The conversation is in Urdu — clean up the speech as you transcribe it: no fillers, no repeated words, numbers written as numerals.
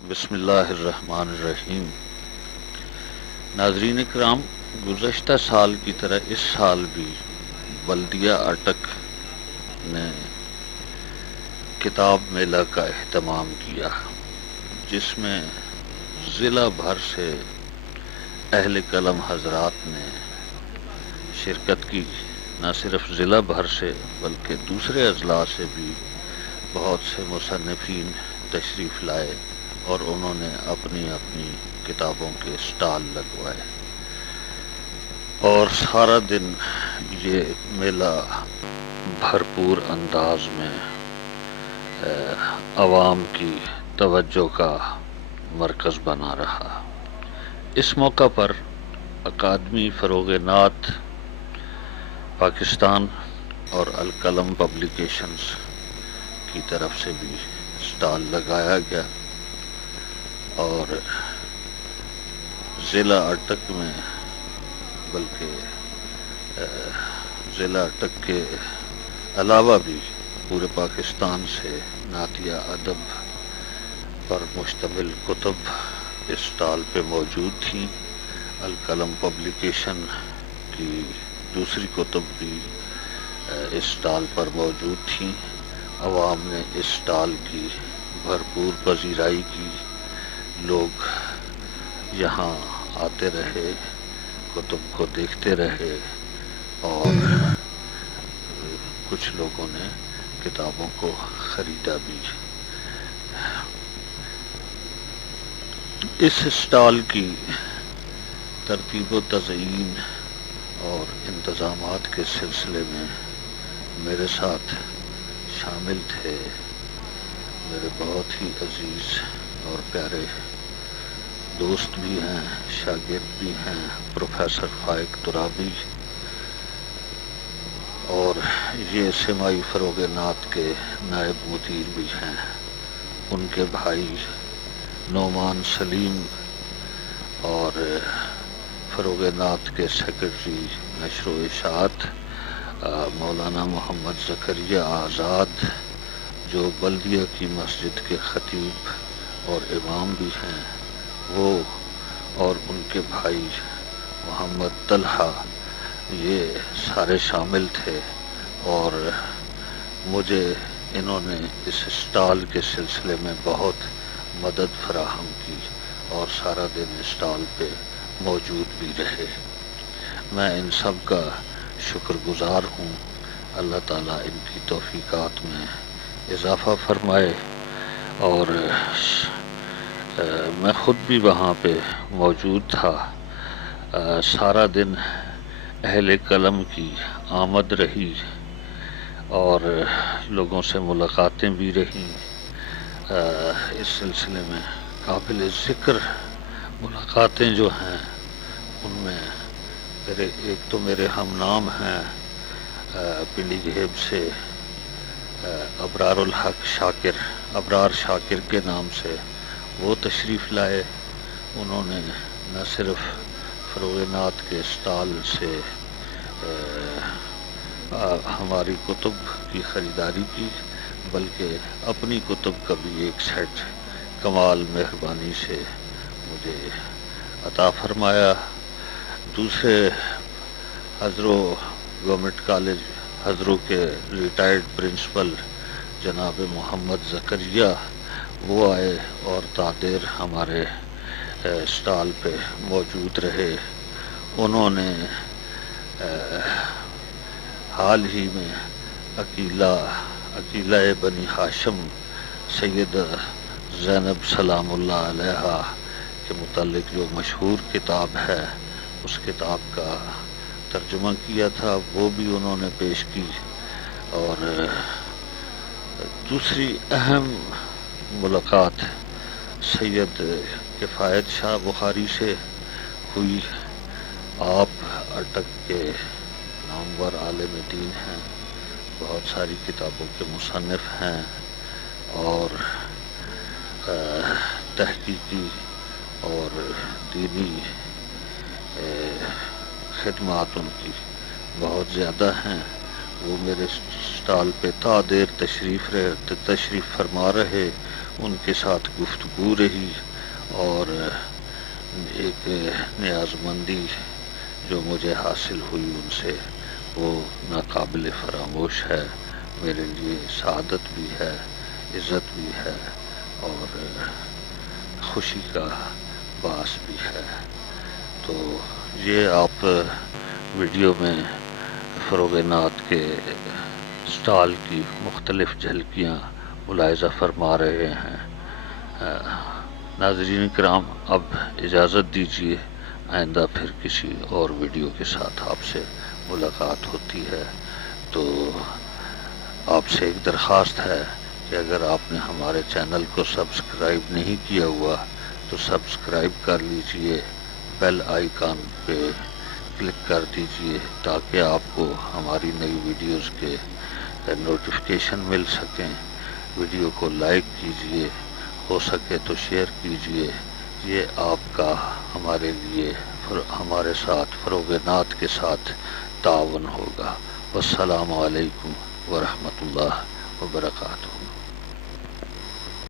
بسم اللہ الرحمن الرحیم۔ ناظرین کرام، گزشتہ سال کی طرح اس سال بھی بلدیہ اٹک نے کتاب میلہ کا اہتمام کیا، جس میں ضلع بھر سے اہل قلم حضرات نے شرکت کی۔ نہ صرف ضلع بھر سے بلکہ دوسرے اضلاع سے بھی بہت سے مصنفین تشریف لائے اور انہوں نے اپنی اپنی کتابوں کے اسٹال لگوائے، اور سارا دن یہ میلہ بھرپور انداز میں عوام کی توجہ کا مرکز بنا رہا۔ اس موقع پر اکادمی فروغ نعت پاکستان اور القلم پبلیکیشنز کی طرف سے بھی اسٹال لگایا گیا، اور ضلع اٹک میں بلکہ ضلع اٹک کے علاوہ بھی پورے پاکستان سے نعتیہ ادب پر مشتمل کتب اس اسٹال پہ موجود تھیں۔ القلم پبلیکیشن کی دوسری کتب بھی اس اسٹال پر موجود تھیں۔ عوام نے اس اسٹال کی بھرپور پذیرائی کی، لوگ یہاں آتے رہے، کتب کو دیکھتے رہے، اور کچھ لوگوں نے کتابوں کو خریدا بھی۔ اس اسٹال کی ترتیب و تزئین اور انتظامات کے سلسلے میں میرے ساتھ شامل تھے میرے بہت ہی عزیز اور پیارے دوست بھی ہیں، شاگرد بھی ہیں، پروفیسر فائق ترابی، اور یہ سمائی فروغ نعت کے نائب مدیر بھی ہیں، ان کے بھائی نعمان سلیم، اور فروغ نعت کے سیکرٹری نشر و اشاعت مولانا محمد زکریا آزاد، جو بلدیہ کی مسجد کے خطیب اور امام بھی ہیں، وہ اور ان کے بھائی محمد طلحہ، یہ سارے شامل تھے، اور مجھے انہوں نے اس اسٹال کے سلسلے میں بہت مدد فراہم کی اور سارا دن اسٹال پہ موجود بھی رہے۔ میں ان سب کا شکر گزار ہوں۔ اللہ تعالیٰ ان کی توفیقات میں اضافہ فرمائے۔ اور میں خود بھی وہاں پہ موجود تھا۔ سارا دن اہل قلم کی آمد رہی اور لوگوں سے ملاقاتیں بھی رہیں۔ اس سلسلے میں قابل ذکر ملاقاتیں جو ہیں، ان میں ایک تو میرے ہم نام ہیں پنڈی گھیب سے ابرار شاکر کے نام سے، وہ تشریف لائے۔ انہوں نے نہ صرف فروغ نعت کے اسٹال سے ہماری کتب کی خریداری کی، بلکہ اپنی کتب کا بھی ایک سیٹ کمال مہربانی سے مجھے عطا فرمایا۔ دوسرے حضرو گورنمنٹ کالج حضرو کے ریٹائرڈ پرنسپل جناب محمد زکریا، وہ آئے اور تا دیر ہمارے اسٹال پہ موجود رہے۔ انہوں نے حال ہی میں عقیلہ بنی ہاشم سید زینب سلام اللہ علیہا کے متعلق جو مشہور کتاب ہے، اس کتاب کا ترجمہ کیا تھا، وہ بھی انہوں نے پیش کی۔ اور دوسری اہم ملاقات سید کفایت شاہ بخاری سے ہوئی۔ آپ اٹک کے نامور عالم دین ہیں، بہت ساری کتابوں کے مصنف ہیں، اور تحقیقی اور دینی خدمات ان کی بہت زیادہ ہیں۔ وہ میرے اسٹال پہ تا دیر تشریف فرما رہے۔ ان کے ساتھ گفتگو رہی، اور ایک نیازمندی جو مجھے حاصل ہوئی ان سے، وہ ناقابل فراموش ہے، میرے لیے سعادت بھی ہے، عزت بھی ہے، اور خوشی کا باعث بھی ہے۔ تو یہ آپ ویڈیو میں فروغ نعت کے سٹال کی مختلف جھلکیاں ملاحظہ فرما رہے ہیں۔ ناظرین کرام، اب اجازت دیجیے، آئندہ پھر کسی اور ویڈیو کے ساتھ آپ سے ملاقات ہوتی ہے۔ تو آپ سے ایک درخواست ہے کہ اگر آپ نے ہمارے چینل کو سبسکرائب نہیں کیا ہوا تو سبسکرائب کر لیجئے، بیل آئیکن پہ کلک کر دیجئے تاکہ آپ کو ہماری نئی ویڈیوز کے نوٹیفیکیشن مل سکیں۔ ویڈیو کو لائک کیجئے، ہو سکے تو شیئر کیجئے۔ یہ آپ کا ہمارے لیے، ہمارے ساتھ فروغ نعت کے ساتھ تعاون ہوگا۔ والسلام علیکم ورحمۃ اللہ وبرکاتہ۔